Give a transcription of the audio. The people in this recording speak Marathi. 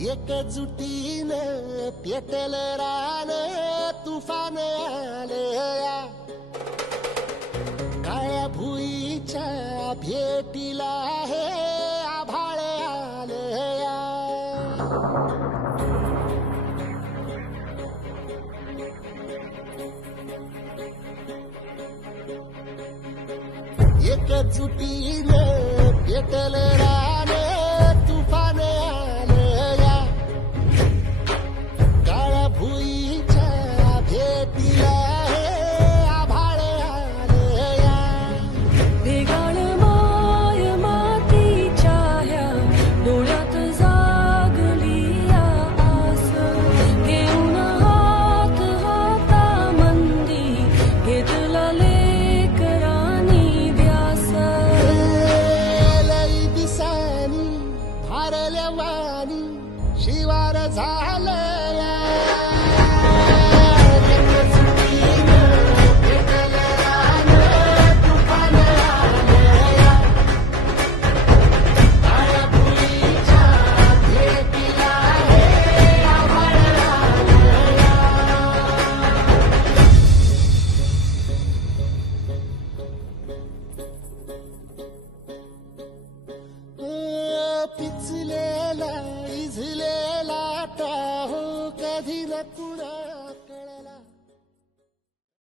एकजुटीने पेटल रान तुफान आलया काळ्या भुईच्या भेटीला हे आभाळ आलया एकजुटीने पेटल रान तुफान आलया काळ्या भुईच्या भेटीला हे आभाळ आलया भेगाळ माय मातीच्या ह्या डोळ्यात जागली या आस घेऊन हात हातामंदी घेतला लेकरांनी ध्यास लई दिसानी भारल्या वाणी शिवार झालया एकजुटीने पेटल रान तुफान आलया काळ्या भुईच्या भेटीला हे आभाळ आलया पिचले